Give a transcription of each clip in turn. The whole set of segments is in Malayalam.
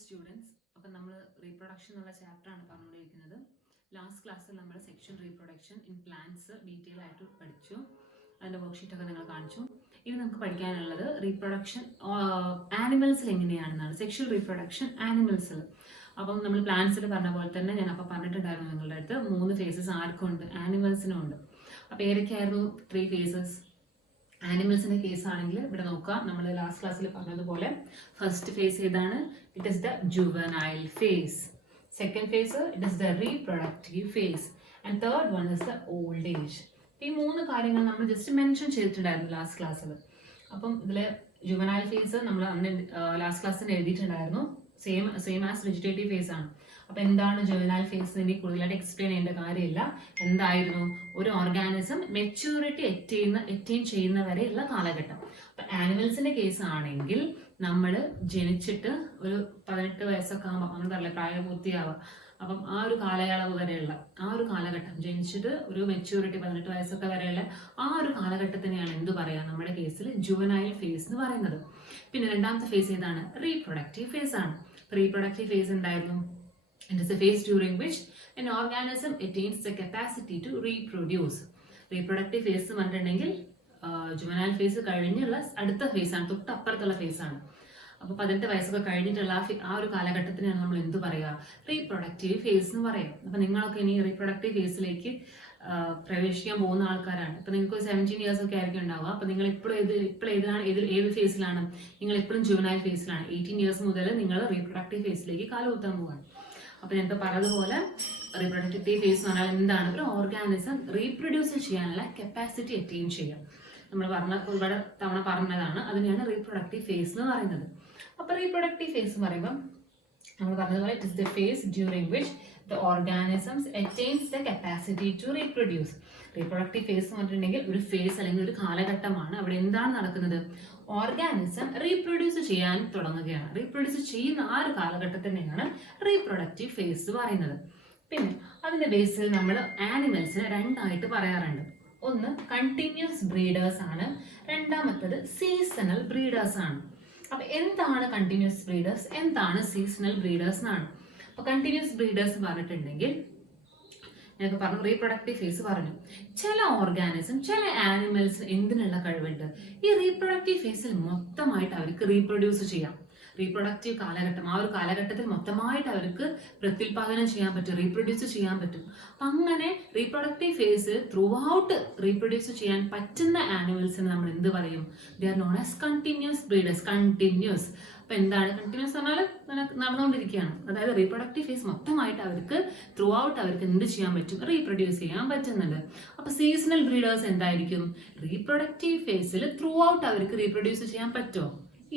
സ്റ്റുഡൻസ്, അപ്പം നമ്മൾ റീപ്രൊഡക്ഷൻ എന്നുള്ള ചാപ്റ്ററാണ് പറഞ്ഞുകൊണ്ടിരിക്കുന്നത്. ലാസ്റ്റ് ക്ലാസ്സിൽ നമ്മൾ sexual reproduction in plants detail ആയിട്ട് പഠിച്ചു. അതിൻ്റെ വർക്ക്ഷീറ്റൊക്കെ നിങ്ങൾ കാണിച്ചു. ഇനി നമുക്ക് പഠിക്കാനുള്ളത് റീപ്രൊഡക്ഷൻ ആനിമൽസിൽ എങ്ങനെയാണെന്നാണ്. സെക്ഷൽ റീപ്രൊഡക്ഷൻ ആനിമൽസിൽ. അപ്പം നമ്മൾ പ്ലാന്റ്സിൽ പറഞ്ഞ പോലെ തന്നെ ഞാൻ അപ്പോൾ പറഞ്ഞിട്ടുണ്ടായിരുന്നു നിങ്ങളുടെ അടുത്ത് 3 ഫേസസ് ആർക്കും ഉണ്ട്, ആനിമൽസിനും ഉണ്ട്. അപ്പോൾ ഏതൊക്കെയായിരുന്നു 3 ഫേസസ്? ആനിമൽസിന്റെ കേസ് ആണെങ്കിൽ ഇവിടെ നോക്കാം. നമ്മൾ ലാസ്റ്റ് ക്ലാസ്സിൽ പറഞ്ഞതുപോലെ ഫസ്റ്റ് ഫേസ് ഏതാണ്? It is the juvenile phase. Second phase it is the reproductive phase. And third one is the old age. ഈ 3 കാര്യങ്ങൾ നമ്മൾ ജസ്റ്റ് മെൻഷൻ ചെയ്തിട്ടുണ്ടായിരുന്നു ലാസ്റ്റ് ക്ലാസ്സിൽ. അപ്പം ഇതിൽ ജുവനൈൽ ഫേസ് നമ്മൾ അന്ന് ലാസ്റ്റ് ക്ലാസ്സിൽ എഴുതിയിട്ടുണ്ടായിരുന്നു. സെയിം ആസ് വെജിറ്റേറ്റീവ് ഫേസ് ആണ്. അപ്പൊ എന്താണ് ജുവനൈൽ ഫേസ് എന്ന് കൂടുതലായിട്ട് എക്സ്പ്ലെയിൻ ചെയ്യേണ്ട കാര്യമില്ല. എന്തായിരുന്നു? ഒരു ഓർഗാനിസം മെച്യൂരിറ്റി അറ്റൈൻ ചെയ്യുന്ന വരെയുള്ള കാലഘട്ടം. അപ്പൊ ആനിമൽസിന്റെ കേസ് ആണെങ്കിൽ നമ്മൾ ജനിച്ചിട്ട് ഒരു 18 വയസ്സൊക്കെ ആകുമ്പോൾ അങ്ങനെ പറയില്ല, പ്രായപൂർത്തിയാവുക. അപ്പം ആ ഒരു കാലയളവ് വരെയുള്ള ആ ഒരു കാലഘട്ടം, ജനിച്ചിട്ട് ഒരു മെച്യൂരിറ്റി 18 വയസ്സൊക്കെ വരെയുള്ള ആ ഒരു കാലഘട്ടത്തിനെയാണ് എന്ത് പറയാ നമ്മുടെ കേസിൽ ജുവനൈൽ ഫേസ് എന്ന് പറയുന്നത്. പിന്നെ രണ്ടാമത്തെ ഫേസ് ഏതാണ്? റീപ്രൊഡക്റ്റീവ് ഫേസ് ആണ്. റീപ്രൊഡക്റ്റീവ് ഫേസ് ഉണ്ടായിരുന്നു. It is a phase during which an organism attains the capacity to reproduce. Reproductive phase പറഞ്ഞിട്ടുണ്ടെങ്കിൽ ജുവനൈൽ ഫേസ് കഴിഞ്ഞുള്ള അടുത്ത ഫേസ് ആണ്, തൊട്ടപ്പുറത്തുള്ള ഫേസ് ആണ്. അപ്പോൾ 18 വയസ്സൊക്കെ കഴിഞ്ഞിട്ടുള്ള ആ ഒരു കാലഘട്ടത്തിനാണ് നമ്മൾ എന്ത് പറയുക? റീപ്രൊഡക്റ്റീവ് ഫേസ് എന്ന് പറയാം. അപ്പം നിങ്ങളൊക്കെ ഇനി റീപ്രൊഡക്റ്റീവ് ഫേസിലേക്ക് പ്രവേശിക്കാൻ പോകുന്ന ആൾക്കാരാണ്. ഇപ്പം നിങ്ങൾക്ക് 17 ഇയേഴ്സ് ഒക്കെ ആയിരിക്കും ഉണ്ടാവുക. അപ്പം നിങ്ങൾ ഏത് ഫേസിലാണ്? നിങ്ങൾ എപ്പോഴും ജുവനൈൽ ഫേസിലാണ്. 18 ഇയേഴ്സ് മുതൽ നിങ്ങൾ റീപ്രൊഡക്റ്റീവ് ഫേസിലേക്ക് കാലുകുത്താൻ പോവാണ്. അപ്പൊ നേരത്തെ പറഞ്ഞതുപോലെ റീപ്രൊഡക്റ്റീവ് ഫേസ് എന്ന് പറഞ്ഞാൽ എന്താണ്? ഒരു ഓർഗാനിസം റീപ്രൊഡ്യൂസ് ചെയ്യാനുള്ള കപ്പാസിറ്റി അറ്റൈൻ ചെയ്യാം. നമ്മൾ ഒരുപാട് തവണ പറഞ്ഞതാണ്. അതിനെയാണ് റീപ്രൊഡക്റ്റീവ് ഫേസ് എന്ന് പറയുന്നത്. അപ്പൊ റീപ്രൊഡക്റ്റീവ് ഫേസ് പറയുമ്പോൾ നമ്മൾ പറഞ്ഞതുപോലെ it is the phase during which the organisms attains the capacity to reproduce. Reproductive phase എന്ന് പറഞ്ഞിട്ടുണ്ടെങ്കിൽ ഒരു ഫേസ് അല്ലെങ്കിൽ ഒരു കാലഘട്ടമാണ്. അവിടെ എന്താണ് നടക്കുന്നത്? ഓർഗാനിസം റീപ്രൊഡ്യൂസ് ചെയ്യാൻ തുടങ്ങുകയാണ്. റീപ്രൊഡ്യൂസ് ചെയ്യുന്ന ആ ഒരു കാലഘട്ടത്തിനെയാണ് റീപ്രൊഡക്റ്റീവ് ഫേസ് പറയുന്നത്. പിന്നെ അതിന്റെ ബേസിൽ നമ്മൾ ആനിമൽസിനെ 2 ആയിട്ട് പറയാറുണ്ട്. ഒന്ന് കണ്ടിന്യൂസ് ബ്രീഡേഴ്സ് ആണ്, രണ്ടാമത്തത് സീസണൽ ബ്രീഡേഴ്സ് ആണ്. അപ്പൊ എന്താണ് കണ്ടിന്യൂസ് ബ്രീഡേഴ്സ്, എന്താണ് സീസണൽ ബ്രീഡേഴ്സ് എന്നാണ്. അപ്പൊ കണ്ടിന്യൂസ് ബ്രീഡേഴ്സ് പറഞ്ഞിട്ടുണ്ടെങ്കിൽ ഞങ്ങൾക്ക് പറഞ്ഞു റീപ്രൊഡക്റ്റീവ് ഫേസ് പറഞ്ഞു. ചില ഓർഗാനിസം, ചില ആനിമൽസിന് എന്തിനുള്ള കഴിവുണ്ട്? ഈ റീപ്രൊഡക്റ്റീവ് ഫേസിൽ മൊത്തമായിട്ട് അവർക്ക് റീപ്രൊഡ്യൂസ് ചെയ്യാം. റീപ്രൊഡക്റ്റീവ് കാലഘട്ടം, ആ ഒരു കാലഘട്ടത്തിൽ മൊത്തമായിട്ട് അവർക്ക് പ്രത്യുൽപാദനം ചെയ്യാൻ പറ്റും, റീപ്രൊഡ്യൂസ് ചെയ്യാൻ പറ്റും. അപ്പം അങ്ങനെ reproductive phase throughout reproduce ചെയ്യാൻ പറ്റുന്ന ആനിമൽസിന് നമ്മൾ എന്ത് പറയും? They are known as continuous breeders. Continuous. അപ്പൊ എന്താണ് കണ്ടിന്യൂസ് പറഞ്ഞാൽ? നടന്നുകൊണ്ടിരിക്കുകയാണ്. അതായത് റീപ്രൊഡക്റ്റീവ് ഫേസ് മൊത്തമായിട്ട് അവർക്ക് ത്രൂ ഔട്ട് അവർക്ക് എന്ത് ചെയ്യാൻ പറ്റും? റീപ്രൊഡ്യൂസ് ചെയ്യാൻ പറ്റുന്നുണ്ട്. അപ്പൊ സീസണൽ ബ്രീഡേഴ്സ് എന്തായിരിക്കും? റീപ്രൊഡക്റ്റീവ് ഫേസിൽ ത്രൂ ഔട്ട് അവർക്ക് റീപ്രൊഡ്യൂസ് ചെയ്യാൻ പറ്റുമോ?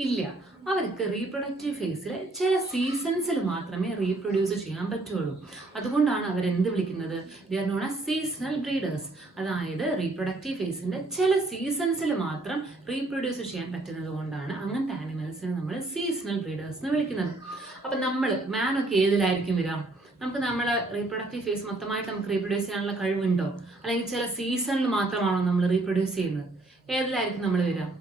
ഇല്ല. അവർക്ക് റീപ്രൊഡക്റ്റീവ് ഫേസിൽ ചില സീസൺസിൽ മാത്രമേ റീപ്രൊഡ്യൂസ് ചെയ്യാൻ പറ്റുള്ളൂ. അതുകൊണ്ടാണ് അവരെന്ത് വിളിക്കുന്നത്? ദേ are known as seasonal breeders. അതായത് റീപ്രൊഡക്റ്റീവ് ഫേസിന്റെ ചില സീസൺസിൽ മാത്രം റീപ്രൊഡ്യൂസ് ചെയ്യാൻ പറ്റുന്നത് കൊണ്ടാണ് അങ്ങനത്തെ ആനിമൽസിനെ നമ്മൾ സീസണൽ ബ്രീഡേഴ്സ് എന്ന് വിളിക്കുന്നത്. അപ്പൊ നമ്മൾ മാനൊക്കെ ഏതിലായിരിക്കും വരാം? നമുക്ക് നമ്മളെ റീപ്രൊഡക്റ്റീവ് ഫേസ് മൊത്തമായിട്ട് നമുക്ക് റീപ്രൊഡ്യൂസ് ചെയ്യാനുള്ള കഴിവുണ്ടോ? അല്ലെങ്കിൽ ചില സീസണിൽ മാത്രമാണോ നമ്മൾ റീപ്രൊഡ്യൂസ് ചെയ്യുന്നത്? ഏതിലായിരിക്കും നമ്മൾ വരാം?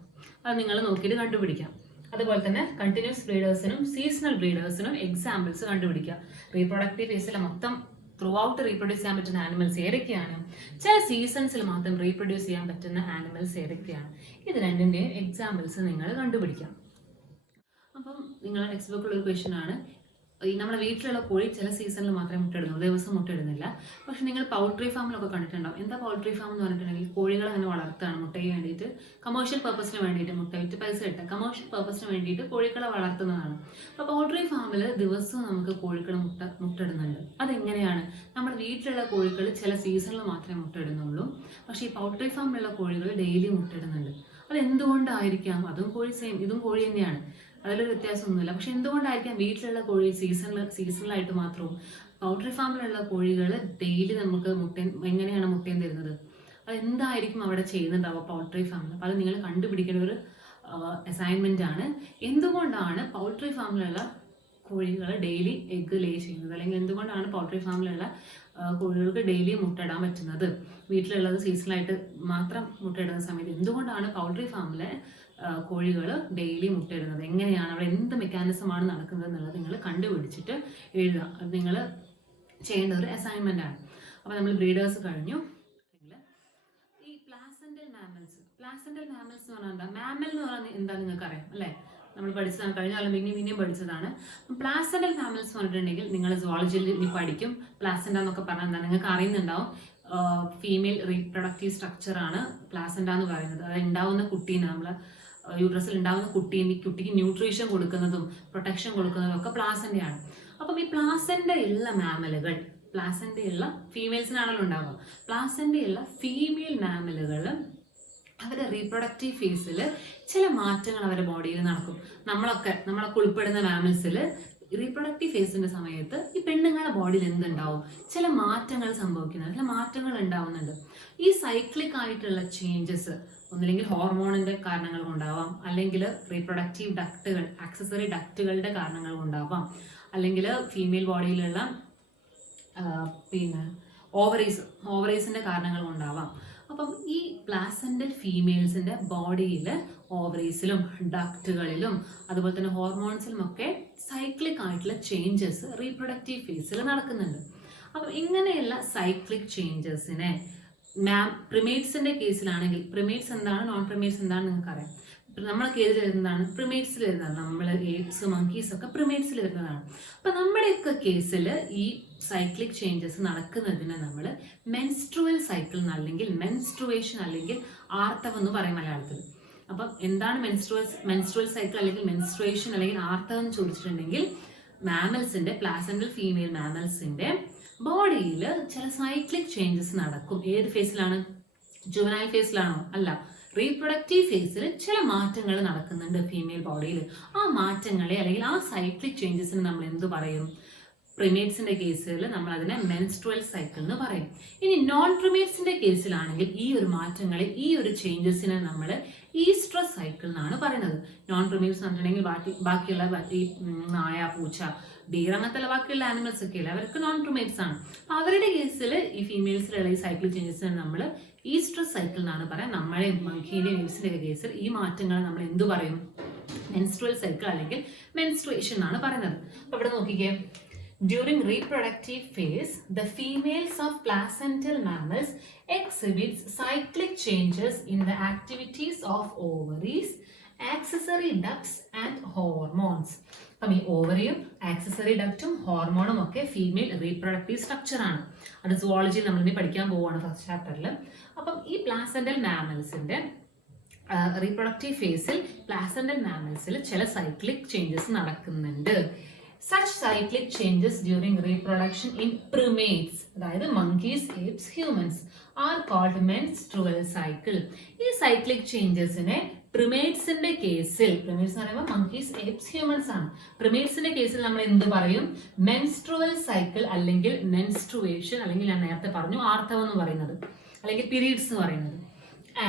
അത് നിങ്ങൾ നോക്കിയിട്ട് കണ്ടുപിടിക്കാം. അതുപോലെ തന്നെ കണ്ടിന്യൂസ് ബ്രീഡേഴ്സിനും സീസണൽ ബ്രീഡേഴ്സിനും എക്സാമ്പിൾസ് കണ്ടുപിടിക്കുക. റീപ്രൊഡക്റ്റീവ് ഫേസിൽ മൊത്തം ത്രൂ ഔട്ട് റീപ്രൊഡ്യൂസ് ചെയ്യാൻ പറ്റുന്ന ആനിമൽസ് ഏതൊക്കെയാണ്? ചില സീസൺസിൽ മാത്രം റീപ്രൊഡ്യൂസ് ചെയ്യാൻ പറ്റുന്ന ആനിമൽസ് ഏതൊക്കെയാണ്? ഇത് രണ്ടിൻ്റെയും എക്സാമ്പിൾസ് നിങ്ങൾ കണ്ടുപിടിക്കാം. അപ്പം നിങ്ങളുടെ ടെക്സ്റ്റ് ബുക്കിലുള്ള ഒരു ക്വസ്റ്റ്യൻ ആണ്, നമ്മുടെ വീട്ടിലുള്ള കോഴി ചില സീസണിൽ മാത്രമേ മുട്ടയിടുന്നുള്ളൂ, ദിവസം മുട്ടയിടുന്നില്ല. പക്ഷെ നിങ്ങൾ പൗൾട്രി ഫാമിലൊക്കെ കണ്ടിട്ടുണ്ടാവും. എന്താ പൗൾട്രി ഫാം എന്ന് പറഞ്ഞിട്ടുണ്ടെങ്കിൽ കോഴികളെ അങ്ങനെ വളർത്തുകയാണ് മുട്ടയ്ക്ക് വേണ്ടിയിട്ട്, കമേഴ്ഷ്യൽ പർപ്പസിന് വേണ്ടിയിട്ട്, മുട്ട വിറ്റ് പൈസ കിട്ടുക, കമേഴ്ഷ്യൽ പർപ്പസിന് വേണ്ടിയിട്ട് കോഴികളെ വളർത്തുന്നതാണ്. അപ്പോൾ പൗൾട്രി ഫാമിൽ ദിവസവും നമുക്ക് കോഴികൾ മുട്ടയിടുന്നുണ്ട്. അതെങ്ങനെയാണ്? നമ്മുടെ വീട്ടിലുള്ള കോഴികൾ ചില സീസണിൽ മാത്രമേ മുട്ടയിടുന്നുള്ളൂ. പക്ഷേ ഈ പൗൾട്രി ഫാമിലുള്ള കോഴികൾ ഡെയിലി മുട്ടയിടുന്നുണ്ട്. അതെന്തുകൊണ്ടായിരിക്കാം? അതും കോഴി സെയിം, ഇതും കോഴി തന്നെയാണ്, അതിലൊരു വ്യത്യാസമൊന്നുമില്ല. പക്ഷെ എന്തുകൊണ്ടായിരിക്കാം വീട്ടിലുള്ള കോഴി സീസണലായിട്ട് മാത്രവും പൗൾട്രി ഫാമിലുള്ള കോഴികൾ ഡെയിലി നമുക്ക് എങ്ങനെയാണ് മുട്ടയും തരുന്നത്? അതെന്തായിരിക്കും അവിടെ ചെയ്യുന്നുണ്ടാവുക പൗൾട്രി ഫാമിൽ? അപ്പോൾ അത് നിങ്ങൾ കണ്ടുപിടിക്കേണ്ട ഒരു അസൈൻമെന്റ് ആണ്. എന്തുകൊണ്ടാണ് പൗൾട്രി ഫാമിലുള്ള കോഴികൾ ഡെയിലി എഗ് ലേ ചെയ്യുന്നത്? അല്ലെങ്കിൽ എന്തുകൊണ്ടാണ് പൗൾട്രി ഫാമിലുള്ള കോഴികൾക്ക് ഡെയിലി മുട്ടയിടാൻ പറ്റുന്നത്? വീട്ടിലുള്ളത് സീസണലായിട്ട് മാത്രം മുട്ടയിടുന്ന സമയത്ത് എന്തുകൊണ്ടാണ് പൗൾട്രി ഫാമിലെ കോഴികൾ ഡെയിലി മുട്ടയിടുന്നത്, എങ്ങനെയാണ് അവിടെ എന്ത് മെക്കാനിസമാണ് നടക്കുന്നത് എന്നുള്ളത് നിങ്ങൾ കണ്ടുപിടിച്ചിട്ട് എഴുതുക. അത് നിങ്ങൾ ചെയ്യേണ്ട ഒരു അസൈൻമെൻ്റ് ആണ്. അപ്പോൾ നമ്മൾ ബ്രീഡേഴ്സ് കഴിഞ്ഞു. ഈ പ്ലാസെന്റൽ മാമൽസ് എന്ന് പറഞ്ഞാൽ എന്താ? മാമൽ എന്ന് പറഞ്ഞാൽ എന്താ നിങ്ങൾക്ക് അറിയാം അല്ലേ? നമ്മൾ പഠിച്ചതാണ്, കഴിഞ്ഞ കാലം പിന്നെയും പഠിച്ചതാണ്. പ്ലാസെന്റൽ മാമൽസ് പറഞ്ഞിട്ടുണ്ടെങ്കിൽ നിങ്ങൾ സുവോളജിയിൽ ഇനി പഠിക്കും. പ്ലാസെന്റ എന്നൊക്കെ പറഞ്ഞാൽ എന്താ നിങ്ങൾക്ക് അറിയുന്നുണ്ടാവും. ഫീമെയിൽ റീപ്രൊഡക്റ്റീവ് സ്ട്രക്ചറാണ് പ്ലാസെന്റ എന്ന് പറയുന്നത്. അത് ഉണ്ടാവുന്ന കുട്ടീനെ, നമ്മൾ യൂട്രസിൽ ഉണ്ടാവുന്ന കുട്ടിക്ക് ന്യൂട്രീഷൻ കൊടുക്കുന്നതും പ്രൊട്ടക്ഷൻ കൊടുക്കുന്നതും ഒക്കെ പ്ലാസെന്റയാണ്. അപ്പം ഈ പ്ലാസെന്റയുള്ള മാമലുകൾ, പ്ലാസെന്റയുള്ള ഫീമെയിൽസിനാണല്ലോ ഉണ്ടാവുക. പ്ലാസെന്റയുള്ള ഫീമെയിൽ മാമലുകൾ അവരുടെ റീപ്രൊഡക്റ്റീവ് ഫേസിൽ ചില മാറ്റങ്ങൾ അവരുടെ ബോഡിയിൽ നടക്കും. നമ്മളൊക്കെ ഉൾപ്പെടുന്ന മാമൽസിൽ റീപ്രൊഡക്റ്റീവ് ഫേസിന്റെ സമയത്ത് ഈ പെണ്ണുങ്ങളുടെ ബോഡിയിൽ എന്തുണ്ടാവും? ചില മാറ്റങ്ങൾ സംഭവിക്കുന്നുണ്ട്, ചില മാറ്റങ്ങൾ ഉണ്ടാവുന്നുണ്ട്. ഈ സൈക്ലിക് ആയിട്ടുള്ള ചേഞ്ചസ് ഒന്നില്ലെങ്കിൽ ഹോർമോണിന്റെ കാരണങ്ങൾ കൊണ്ടാവാം, അല്ലെങ്കിൽ റീപ്രൊഡക്റ്റീവ് ഡക്റ്റുകൾ, ആക്സസറി ഡക്റ്റുകളുടെ കാരണങ്ങൾ കൊണ്ടാവാം, അല്ലെങ്കിൽ ഫീമെയിൽ ബോഡിയിലുള്ള പിന്നെ ഓവറീസിന്റെ കാരണങ്ങൾ കൊണ്ടാവാം. അപ്പം ഈ പ്ലാസെന്റൽ ഫീമെയിൽസിന്റെ ബോഡിയിൽ ഓവറീസിലും ഡക്റ്റുകളിലും അതുപോലെ തന്നെ ഹോർമോൺസിലും ഒക്കെ സൈക്ലിക് ആയിട്ടുള്ള ചേഞ്ചസ് റീപ്രൊഡക്റ്റീവ് ഫേസിൽ നടക്കുന്നുണ്ട്. അപ്പം ഇങ്ങനെയുള്ള സൈക്ലിക് ചേഞ്ചസിനെ പ്രിമേറ്റ്സിന്റെ കേസിലാണെങ്കിൽ, പ്രിമേറ്റ്സ് എന്താണ്, നോൺ പ്രിമേറ്റ്സ് എന്താണെന്ന് നിങ്ങൾക്കറിയാം. നമ്മളൊക്കെ ഏതിൽ വരുന്നതാണ്? പ്രിമേറ്റ്സിൽ വരുന്നതാണ്. നമ്മൾ ഏപ്സ്, മങ്കീസ് ഒക്കെ പ്രിമേറ്റ്സിൽ വരുന്നതാണ്. അപ്പം നമ്മുടെയൊക്കെ കേസിൽ ഈ സൈക്ലിക് ചേഞ്ചസ് നടക്കുന്നതിന് നമ്മൾ മെൻസ്ട്രുവൽ സൈക്കിൾ അല്ലെങ്കിൽ മെൻസ്ട്രുവേഷൻ അല്ലെങ്കിൽ ആർത്തവം എന്ന് പറയും മലയാളത്തിൽ. അപ്പം എന്താണ് മെൻസ്ട്രുവൽ സൈക്കിൾ അല്ലെങ്കിൽ മെൻസ്ട്രുവേഷൻ അല്ലെങ്കിൽ ആർത്തവം എന്ന് ചോദിച്ചിട്ടുണ്ടെങ്കിൽ, മാമൽസിന്റെ, പ്ലാസെന്റൽ ഫീമെയിൽ മാമൽസിന്റെ ബോഡിയിൽ ചില സൈക്ലിക് ചേഞ്ചസ് നടക്കും. ഏത് ഫേസിലാണ്? ജുവനൈൽ ഫേസിലാണോ? അല്ല, റീപ്രൊഡക്റ്റീവ് ഫേസിൽ ചില മാറ്റങ്ങൾ നടക്കുന്നുണ്ട് ഫീമെയിൽ ബോഡിയിൽ. ആ മാറ്റങ്ങളെ അല്ലെങ്കിൽ ആ സൈക്ലിക് ചേഞ്ചസിന് നമ്മൾ എന്ത് പറയും? പ്രിമേറ്റ്സിന്റെ കേസിൽ നമ്മൾ അതിനെ മെൻസ്ട്രുവൽ സൈക്കിൾ എന്ന് പറയും. ഇനി നോൺ പ്രിമേറ്റ്സിന്റെ കേസിലാണെങ്കിൽ ഈ ഒരു മാറ്റങ്ങളെ, ഈ ഒരു ചേഞ്ചസിനെ നമ്മൾ ഈസ്ട്രസ് സൈക്കിൾ എന്നാണ് പറയുന്നത്. നോൺ പ്രിമേറ്റ്സ് എന്ന് പറഞ്ഞിട്ടുണ്ടെങ്കിൽ ബാക്കിയുള്ള ഈ നായ, പൂച്ച, ഡീർ അങ്ങനത്തെ ബാക്കിയുള്ള ആനിമൽസ് ഒക്കെ ഇല്ല, അവർക്ക് നോൺ പ്രിമേറ്റ്സ് ആണ്. അപ്പൊ അവരുടെ കേസിൽ ഈ ഫീമെയിൽസിലുള്ള ഈ സൈക്കിൾ ചേഞ്ചസിനെ നമ്മൾ ഈസ്ട്രസ് സൈക്കിൾ എന്നാണ് പറയാം. നമ്മളെ മങ്കീന്റെ ന്യൂസിന്റെ കേസിൽ ഈ മാറ്റങ്ങൾ നമ്മൾ എന്തു പറയും? മെൻസ്ട്രുവൽ സൈക്കിൾ അല്ലെങ്കിൽ മെൻസ്ട്രുവേഷൻ എന്നാണ് പറയുന്നത്. അപ്പൊ ഇവിടെ നോക്കിക്കേ, during reproductive phase, the females of placental mammals exhibits cyclic changes in the activities of ovaries, accessory ducts and hormones. അപ്പം ഈ ഓവറിയും ആക്സസറി ഡക്റ്റും ഹോർമോണും ഒക്കെ ഫീമെയിൽ റീപ്രൊഡക്റ്റീവ് സ്ട്രക്ചർ ആണ്. അത് സുവോളജി നമ്മൾ ഇനി പഠിക്കാൻ പോവുകയാണ് ഫസ്റ്റ് ചാപ്റ്ററിൽ. അപ്പം ഈ പ്ലാസെന്റൽ മാമൽസിന്റെ റീപ്രൊഡക്റ്റീവ് ഫേസിൽ പ്ലാസെന്റൽ മാമൽസിൽ ചില സൈക്ലിക് ചേഞ്ചസ് നടക്കുന്നുണ്ട്. Such cyclic changes during reproduction in primates, അതായത് monkeys, apes, humans, are called menstrual cycle. ഈ cyclic changesനെ പ്രിമേറ്റ്സിന്റെ കേസിൽ, പ്രിമേറ്റ്സ് എന്ന് പറയുമ്പോൾ monkeys, apes, humans ആണ്. പ്രിമേറ്റ്സിന്റെ കേസിൽ നമ്മൾ എന്ത് പറയും? മെൻസ്ട്രുവൽ സൈക്കിൾ അല്ലെങ്കിൽ മെൻസ്ട്രുവേഷൻ, അല്ലെങ്കിൽ ഞാൻ നേരത്തെ പറഞ്ഞു ആർത്തവം എന്ന് പറയുന്നത്, അല്ലെങ്കിൽ പീരീഡ്സ് എന്ന് പറയുന്നത്.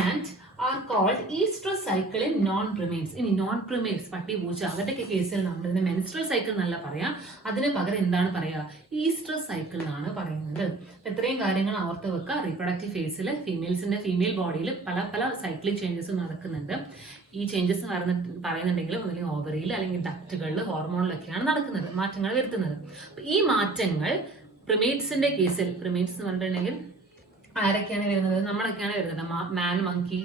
And are called estrous cycle in non-primates. ഇനി നോൺ പ്രിമേറ്റ്സ്, പട്ടി, പൂച്ച അവരുടെയൊക്കെ കേസിൽ നമ്മൾ ഇതിനെ മെൻസ്ട്രുവൽ സൈക്കിൾ എന്നല്ല പറയാം, അതിന് പകരം എന്താണ് പറയുക? ഈസ്ട്രസ് സൈക്കിൾ എന്നാണ് പറയുന്നത്. ഇത്രയും കാര്യങ്ങൾ ഓർത്ത് വെക്കുക. റീപ്രൊഡക്റ്റീവ് ഫേസിൽ ഫീമെയിൽ ബോഡിയിൽ പല സൈക്ലിക് ചേഞ്ചസ് നടക്കുന്നുണ്ട്. ഈ ചേഞ്ചസ് പറയുന്നുണ്ടെങ്കിൽ ഒന്നുകിൽ ഓവറിയിൽ അല്ലെങ്കിൽ ഡക്റ്റുകളിൽ, ഹോർമോണിലൊക്കെയാണ് നടക്കുന്നത്, മാറ്റങ്ങൾ വരുത്തുന്നത്. ഈ മാറ്റങ്ങൾ പ്രിമേറ്റ്സിന്റെ കേസിൽ, പ്രിമേറ്റ്സ് എന്ന് പറഞ്ഞിട്ടുണ്ടെങ്കിൽ ആരൊക്കെയാണ് വരുന്നത്? നമ്മളൊക്കെയാണ് വരുന്നത്. മാൻ, മങ്കി,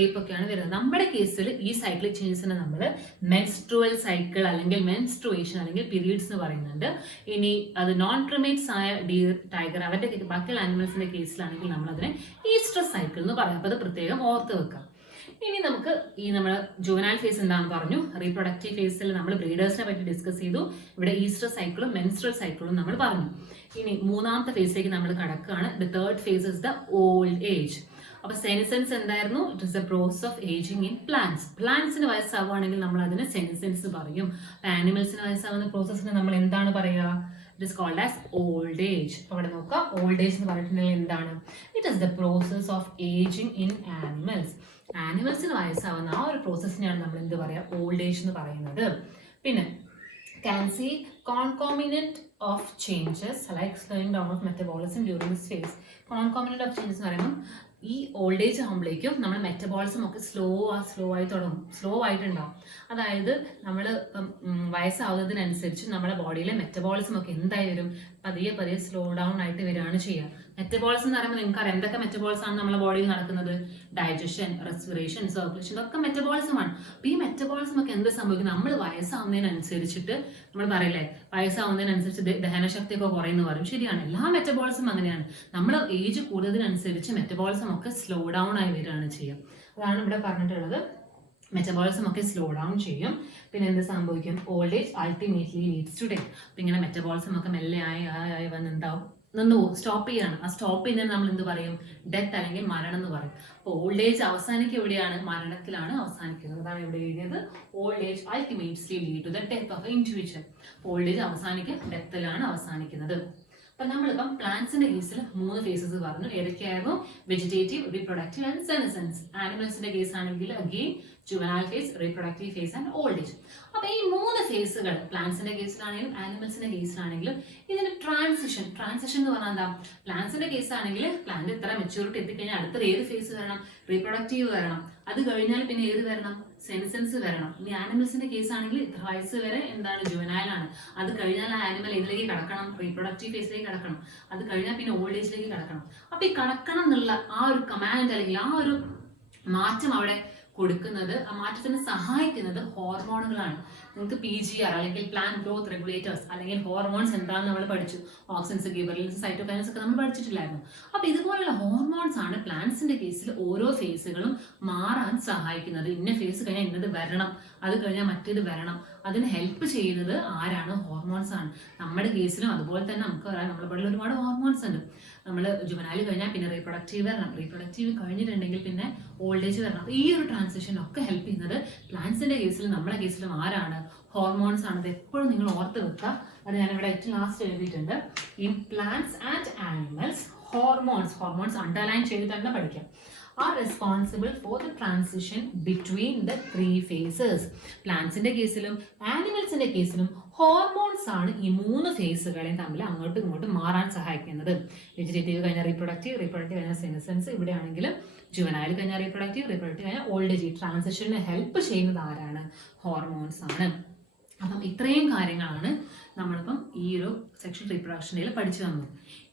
ഏപ്പ് ഒക്കെയാണ് വരുന്നത്. നമ്മുടെ കേസിൽ ഈ സൈക്ലിക് ചേഞ്ചസിനെ നമ്മൾ മെൻസ്ട്രുവൽ സൈക്കിൾ അല്ലെങ്കിൽ മെൻസ്ട്രുവേഷൻ അല്ലെങ്കിൽ പീരീഡ്സ് എന്ന് പറയുന്നുണ്ട്. ഇനി അത് നോൺ പ്രിമേറ്റ്സ് ആയ ഡീർ, ടൈഗർ അവരുടെ ബാക്കിയുള്ള ആനിമൽസിന്റെ കേസിലാണെങ്കിൽ നമ്മൾ അതിനെ ഈസ്ട്രസ് സൈക്കിൾ എന്ന് പറയും. അപ്പോൾ അത് പ്രത്യേകം ഓർത്ത് വെക്കാം. ഇനി നമുക്ക് ഈ നമ്മൾ ജുവനൈൽ ഫേസ് എന്താണെന്ന് പറഞ്ഞു. റീപ്രൊഡക്റ്റീവ് ഫേസിൽ നമ്മൾ ബ്രീഡേഴ്സിനെ പറ്റി ഡിസ്കസ് ചെയ്തു. ഇവിടെ ഈസ്ട്രസ് സൈക്കിളും മെൻസ്ട്രുവൽ സൈക്കിളും നമ്മൾ പറഞ്ഞു. ഇനി മൂന്നാമത്തെ ഫേസിലേക്ക് നമ്മൾ കടക്കുകയാണ്. The third phase is the old age. അപ്പൊ സെനിസൻസ് എന്തായിരുന്നു? It is the process of ageing in plants. പ്ലാന്റ്സിന് വയസ്സാവുകയാണെങ്കിൽ നമ്മൾ അതിന് സെനിസൻസ് പറയും. ആനിമൽസിന് വയസ്സാവുന്ന പ്രോസസ്സിന് നമ്മൾ എന്താണ് പറയുക? It is called as old age. അപ്പൊ അവിടെ നോക്കാം, ഓൾഡ് ഏജ് എന്ന് പറഞ്ഞിട്ടുണ്ടെങ്കിൽ എന്താണ്? It is the process of ageing in animals. ആനിമൽസിന് വയസ്സാവുന്ന ആ ഒരു പ്രോസസ്സിനെയാണ് നമ്മൾ എന്ത് പറയുക? ഓൾഡ് ഏജ് എന്ന് പറയുന്നത്. പിന്നെ can see concomitant of changes like slowing down of metabolism during this phase. Concomitant of changes എന്ന് പറയുമ്പോൾ ഈ ഓൾഡ് ഏജ് ആകുമ്പോഴേക്കും നമ്മുടെ മെറ്റബോളിസം ഒക്കെ സ്ലോ ആയി തുടങ്ങും, സ്ലോ ആയിട്ടുണ്ടാവും. അതായത് നമ്മൾ വയസ്സാവുന്നതിനനുസരിച്ച് നമ്മുടെ ബോഡിയിലെ മെറ്റബോളിസം ഒക്കെ എന്തായി വരും, പതിയെ സ്ലോ ഡൗൺ ആയിട്ട് വരികയാണ് ചെയ്യുക. മെറ്റബോളിസം എന്ന് പറയുമ്പോൾ നിങ്ങൾക്ക് അറിയാം എന്തൊക്കെ മെറ്റബോളിസം ആണ് നമ്മുടെ ബോഡിയിൽ നടക്കുന്നത്. ഡൈജഷൻ, റെസ്പിറേഷൻ, സർക്കുലേഷൻ, ഇതൊക്കെ മെറ്റബോളിസം ആണ്. അപ്പൊ ഈ മെറ്റബോളിസം ഒക്കെ എന്ത് സംഭവിക്കും, നമ്മൾ വയസ്സാവുന്നതിനനുസരിച്ചിട്ട് നമ്മൾ പറയില്ലേ വയസ്സാവുന്നതിനനുസരിച്ച് ദഹനശക്തി ഒക്കെ കുറയുന്നു പറയും. ശരിയാണ്, എല്ലാ മെറ്റബോളിസം അങ്ങനെയാണ്. നമ്മൾ ഏജ് കൂടുതലനുസരിച്ച് മെറ്റബോളിസം ഒക്കെ സ്ലോ ഡൗൺ ആയി വരികയാണ് ചെയ്യുക. അതാണ് ഇവിടെ പറഞ്ഞിട്ടുള്ളത്. മെറ്റബോളിസം ഒക്കെ സ്ലോ ഡൗൺ ചെയ്യും. പിന്നെ എന്ത് സംഭവിക്കും, old age ultimately leads to death. അപ്പൊ ഇങ്ങനെ മെറ്റബോളിസം ഒക്കെ മെല്ലെ ആയി വന്ന് എന്താവും, സ്റ്റോപ്പ് ചെയ്യാണ്. ആ സ്റ്റോപ്പ് ചെയ്യുന്നത് നമ്മൾ എന്ത് പറയും, ഡെത്ത് അല്ലെങ്കിൽ മരണം എന്ന് പറയും. അപ്പോൾ ഓൾഡ് ഏജ് അവസാനിക്കുക എവിടെയാണ്, മരണത്തിലാണ് അവസാനിക്കുന്നത്. അതാണ് ഇവിടെ എഴുതിയത്, old age ultimately lead to the death of individual. Old age അവസാനിക്കുക ഡെത്തിലാണ് അവസാനിക്കുന്നത്. അപ്പൊ നമ്മളിപ്പം പ്ലാന്റ്സിന്റെ കേസിൽ 3 ഫേസസ് പറഞ്ഞു. ഏതൊക്കെയായിരുന്നു, വെജിറ്റേറ്റീവ്, റീപ്രൊഡക്റ്റീവ് ആൻഡ് സെനസൻസ്. ആനിമൽസിന്റെ കേസ് ആണെങ്കിൽ again juvenile phase, reproductive phase and old age. അപ്പൊ ഈ 3 ഫേസുകൾ പ്ലാന്റ്സിന്റെ കേസിലാണെങ്കിലും ആനിമൽസിന്റെ കേസിലാണെങ്കിലും ഇതിന്റെ ട്രാൻസിഷൻ എന്ന് പറഞ്ഞാൽ എന്താ, പ്ലാന്റ്സിന്റെ കേസ് ആണെങ്കിൽ പ്ലാന്റ് ഇത്ര മെച്യൂരിറ്റി എത്തിക്കഴിഞ്ഞാൽ അടുത്ത ഏത് ഫേസ് വരണം, റീപ്രൊഡക്റ്റീവ് വരണം. അത് കഴിഞ്ഞാൽ പിന്നെ ഏത് വരണം, സെൻസൻസ് വരണം. ഇനി ആനിമൽസിന്റെ കേസ് ആണെങ്കിൽ ഇത്ര വയസ്സ് വരെ എന്താണ്, ജുവനൈൽ ആണ്. അത് കഴിഞ്ഞാൽ ആ ആനിമൽ ഇതിലേക്ക് കടക്കണം, റീപ്രൊഡക്റ്റീവ് ഫേസിലേക്ക് കടക്കണം. അത് കഴിഞ്ഞാൽ പിന്നെ ഓൾഡ് ഏജിലേക്ക് കടക്കണം. അപ്പൊ ഈ കടക്കണം എന്നുള്ള ആ ഒരു കമാൻഡ് അല്ലെങ്കിൽ ആ ഒരു മാറ്റം അവിടെ കൊടുക്കുന്നത്, ആ മാറ്റത്തിന് സഹായിക്കുന്നത് ഹോർമോണുകളാണ്. നിങ്ങൾക്ക് PGR അല്ലെങ്കിൽ പ്ലാന്റ് ഗ്രോത്ത് റെഗുലേറ്റേഴ്സ് അല്ലെങ്കിൽ ഹോർമോൺസ് എന്താണെന്ന് നമ്മൾ പഠിച്ചു. ഓക്സിൻസ്, ഗിബറലിൻസ്, സൈറ്റോകൈനസ് ഒക്കെ നമ്മൾ പഠിച്ചിട്ടില്ലായിരുന്നു. അപ്പൊ ഇതുപോലുള്ള ഹോർമോൺസ് ആണ് പ്ലാന്റ്സിന്റെ കേസിൽ ഓരോ ഫേസുകളും മാറാൻ സഹായിക്കുന്നത്. ഇന്ന ഫേസ് കഴിഞ്ഞാൽ ഇന്നത് വരണം, അത് കഴിഞ്ഞാൽ മറ്റേത് വരണം. അതിന് ഹെൽപ്പ് ചെയ്യുന്നത് ആരാണ്, ഹോർമോൺസ് ആണ്. നമ്മുടെ കേസിലും അതുപോലെ തന്നെ നമുക്ക് പറയാം, നമ്മുടെ ബോഡിയിൽ ഒരുപാട് ഹോർമോൺസ് ഉണ്ട്. നമ്മൾ ജുവനൈൽ കഴിഞ്ഞാൽ പിന്നെ റീപ്രൊഡക്റ്റീവ് വരണം, റീപ്രൊഡക്റ്റീവ് കഴിഞ്ഞിട്ടുണ്ടെങ്കിൽ പിന്നെ ഓൾഡ് ഏജ് വരണം. ഈ ഒരു ട്രാൻസിഷൻ ഒക്കെ ഹെൽപ്പ് ചെയ്യുന്നത് പ്ലാന്റ്സിന്റെ കേസിലും നമ്മുടെ കേസിലും ആരാണ്, ഹോർമോൺസ് ആണ്. അത് എപ്പോഴും നിങ്ങൾ ഓർത്ത് വെക്കുക. അത് ഞാനിവിടെ ഏറ്റവും ലാസ്റ്റ് എഴുതിയിട്ടുണ്ട്. In plants and animals hormones underline ചെയ്ത് തന്നെ പഠിക്കാം, are responsible for the transition between the 3 phases. പ്ലാന്റ്സിന്റെ കേസിലും ആനിമൽസിന്റെ കേസിലും ഹോർമോൺസ് ആണ് ഈ 3 ഫേസുകളെയും തമ്മിൽ അങ്ങോട്ടും ഇങ്ങോട്ടും മാറാൻ സഹായിക്കുന്നത്. വെജിറ്റേറ്റീവ് കഴിഞ്ഞാൽ റീപ്രൊഡക്റ്റീവ് കഴിഞ്ഞാൽ സെനസൻസ്. ഇവിടെ ആണെങ്കിലും ജുവനൈൽ കഴിഞ്ഞാൽ റീപ്രൊഡക്റ്റീവ് കഴിഞ്ഞാൽ ഓൾഡ് ഏജ്. ട്രാൻസിഷന് ഹെൽപ്പ് ചെയ്യുന്നത് ആരാണ്, ഹോർമോൺസ് ആണ്. അപ്പം ഇത്രയും കാര്യങ്ങളാണ് നമ്മളിപ്പം ഈ ഒരു സെക്ഷൽ റീപ്രൊഡക്ഷനിൽ പഠിച്ചു തന്നത്.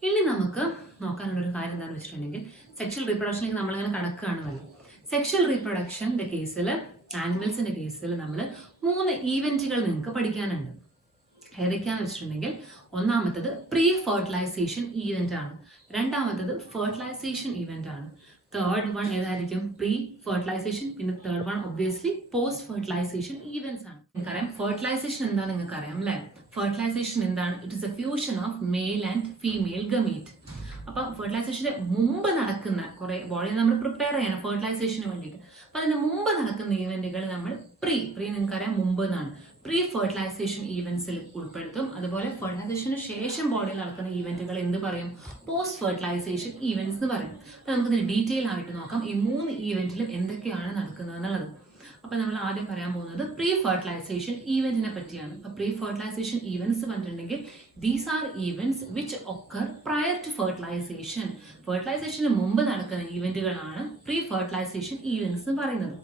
ഇനി നമുക്ക് നോക്കാനുള്ളൊരു കാര്യം എന്താണെന്ന് വെച്ചിട്ടുണ്ടെങ്കിൽ, സെക്ഷൽ റീപ്രൊഡക്ഷനിലേക്ക് നമ്മളിങ്ങനെ കടക്കുകയാണല്ലോ. സെക്ഷൽ റീപ്രൊഡക്ഷൻ്റെ കേസിൽ, ആനിമൽസിൻ്റെ കേസിൽ നമ്മൾ 3 ഈവൻറ്റുകൾ നിങ്ങൾക്ക് പഠിക്കാനുണ്ട്. ഏതൊക്കെയാണെന്ന് വെച്ചിട്ടുണ്ടെങ്കിൽ, ഒന്നാമത്തത് പ്രീ ഫെർട്ടിലൈസേഷൻ ഈവൻ്റ് ആണ്, രണ്ടാമത്തത് ഫെർട്ടിലൈസേഷൻ ഈവൻ്റ് ആണ്, തേർഡ് വൺ ഏതായിരിക്കും, പ്രീ ഫെർട്ടിലൈസേഷൻ, പിന്നെ third one obviously post fertilisation events ആണ്. നിങ്ങൾക്കറിയാം ഫെർട്ടിലൈസേഷൻ എന്താണെന്ന് നിങ്ങൾക്ക് അറിയാം അല്ലേ. ഫെർട്ടിലൈസേഷൻ എന്താണ്, it is a fusion of male and female gamete. അപ്പൊ ഫെർട്ടിലൈസേഷന് മുമ്പ് നടക്കുന്ന കുറെ ബോഡി നമ്മൾ പ്രിപ്പയർ ചെയ്യണം ഫെർട്ടിലൈസേഷന് വേണ്ടിയിട്ട്. അപ്പൊ അതിന് മുമ്പ് നടക്കുന്ന ഈവന്റുകൾ നമ്മൾ പ്രീ നിങ്ങൾക്കറിയാം മുമ്പ് എന്നാണ്, പ്രീ ഫെർട്ടിലൈസേഷൻ ഈവൻസിൽ ഉൾപ്പെടുത്തും. അതുപോലെ ഫെർട്ടിലൈസേഷന് ശേഷം ബോഡിയിൽ നടക്കുന്ന ഈവന്റുകൾ എന്ത് പറയും, പോസ്റ്റ് ഫെർട്ടിലൈസേഷൻ ഈവൻസ് എന്ന് പറയും. അപ്പൊ നമുക്കിതിന് ഡീറ്റെയിൽ ആയിട്ട് നോക്കാം ഈ 3 ഈവന്റിലും എന്തൊക്കെയാണ് നടക്കുന്നത് എന്നുള്ളത്. അപ്പൊ നമ്മൾ ആദ്യം പറയാൻ പോകുന്നത് പ്രീ ഫെർട്ടിലൈസേഷൻ ഈവന്റിനെ പറ്റിയാണ്. അപ്പൊ പ്രീ ഫെർട്ടിലൈസേഷൻ ഈവൻസ് പറഞ്ഞിട്ടുണ്ടെങ്കിൽ these are events which occur prior to fertilisation. ഫെർട്ടിലൈസേഷന് മുമ്പ് നടക്കുന്ന ഈവന്റുകളാണ് പ്രീ ഫെർട്ടിലൈസേഷൻ ഈവൻസ് എന്ന് പറയുന്നത്.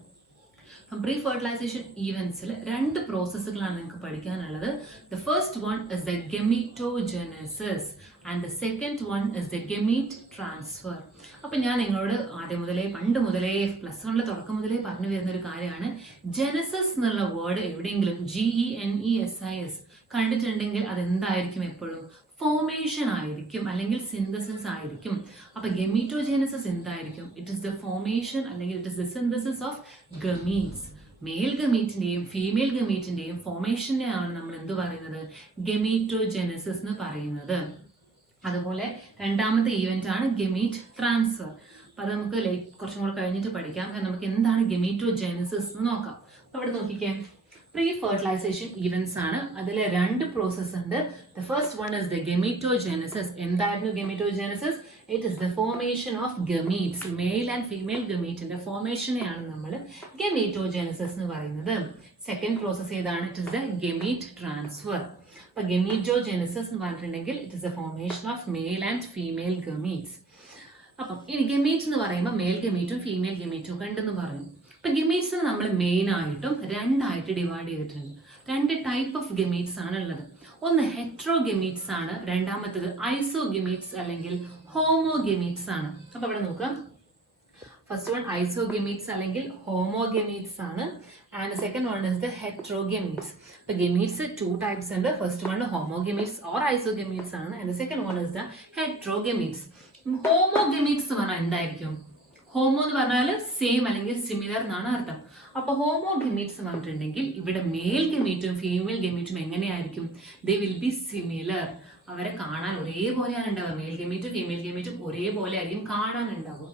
പ്രീ ഫെർട്ടിലൈസേഷൻ ഈവൻസിൽ 2 പ്രോസസ്സുകളാണ് നിങ്ങൾക്ക് പഠിക്കാനുള്ളത്. The first one is the gametogenesis and the second one is the gamete transfer. അപ്പം ഞാൻ നിങ്ങളോട് പണ്ട് മുതലേ +1 തുടക്കം മുതലേ പറഞ്ഞു വരുന്ന ഒരു കാര്യമാണ്, ജെനസിസ് എന്നുള്ള വേർഡ് എവിടെയെങ്കിലും GENESIS കണ്ടിട്ടുണ്ടെങ്കിൽ അതെന്തായിരിക്കും, എപ്പോഴും ഫോമേഷൻ ആയിരിക്കും അല്ലെങ്കിൽ സിന്തസിസ് ആയിരിക്കും. അപ്പൊ ഗമീറ്റോജെനസിസ് എന്തായിരിക്കും, ഇറ്റ് ഇസ് ദ ഫോമേഷൻ അല്ലെങ്കിൽ it is the synthesis of gametes. Male ഗമീറ്റിന്റെയും ഫീമെയിൽ ഗമീറ്റിന്റെയും ഫോമേഷനെയാണ് നമ്മൾ എന്ത് പറയുന്നത്, ഗമീറ്റോജെനസിസ് എന്ന് പറയുന്നത്. അതുപോലെ രണ്ടാമത്തെ ഈവന്റ് ആണ് ഗമീറ്റ് ട്രാൻസ്ഫർ. അപ്പൊ അത് നമുക്ക് കുറച്ചും കൂടെ കഴിഞ്ഞിട്ട് പഠിക്കാം. നമുക്ക് എന്താണ് ഗമീറ്റോജെനസിസ് എന്ന് നോക്കാം. അപ്പൊ അവിടെ നോക്കിക്കേ, പ്രീ ഫെർട്ടിലൈസേഷൻ ഈവൻസ് ആണ്. അതിൽ 2 പ്രോസസ് ഉണ്ട്. The first one is the gametogenesis. എന്തായിരുന്നു gametogenesis? It is the formation of gametes. Male and female ഗമീറ്റിന്റെ ഫോമേഷനെയാണ് നമ്മൾ ഗമീറ്റോജെനസിസ് എന്ന് പറയുന്നത്. സെക്കൻഡ് പ്രോസസ് ഏതാണ്? It is the gamete transfer. അപ്പൊ ഗമീറ്റോജെനസിസ് എന്ന് പറഞ്ഞിട്ടുണ്ടെങ്കിൽ it is the formation of male and female gametes. അപ്പം ഇനി ഗമീറ്റ്സ് എന്ന് പറയുമ്പോൾ മെയിൽ ഗമീറ്റും ഫീമെയിൽ ഗമീറ്റും ഒക്കെ ഉണ്ടെന്ന് പറഞ്ഞു. അപ്പൊ ഗമീറ്റ്സ് നമ്മൾ മെയിൻ ആയിട്ടും രണ്ടായിട്ട് ഡിവൈഡ് ചെയ്തിട്ടുണ്ട്. രണ്ട് ടൈപ്പ് ഓഫ് ഗമീറ്റ്സ് ആണ് ഉള്ളത്. ഒന്ന് ഹെട്രോഗമീറ്റ്സ് ആണ്, രണ്ടാമത്തത് ഐസോഗമീറ്റ്സ് അല്ലെങ്കിൽ ഹോമോഗമീറ്റ്സ് ആണ്. അപ്പൊ ഇവിടെ നോക്കാം, ഫസ്റ്റ് വൺ ഐസോഗമീറ്റ്സ് അല്ലെങ്കിൽ ഹോമോഗമീറ്റ്സ് ആണ്, and second one is the heterogametes. ഇപ്പൊ ഗമീറ്റ്സ് ടു ടൈപ്സ് ഉണ്ട്. First one homogametes or isogametes ആണ്, and second one is the heterogametes. Homogametes പറഞ്ഞാൽ എന്തായിരിക്കും? ഹോമോ എന്ന് പറഞ്ഞാൽ സെയിം അല്ലെങ്കിൽ സിമിലർ എന്നാണ് അർത്ഥം. അപ്പൊ ഹോമോഗമീറ്റ്സ് പറഞ്ഞിട്ടുണ്ടെങ്കിൽ ഇവിടെ മെയിൽ ഗമീറ്റും ഫീമെയിൽ ഗമീറ്റും എങ്ങനെയായിരിക്കും? ദേ വിൽ ബി സിമിലർ. അവരെ കാണാൻ ഒരേപോലെയാണ് ഉണ്ടാവുക. മെയിൽ ഗമീറ്റും ഫീമെയിൽ ഗമീറ്റും ഒരേപോലെ ആയിരിക്കും കാണാനുണ്ടാവുക.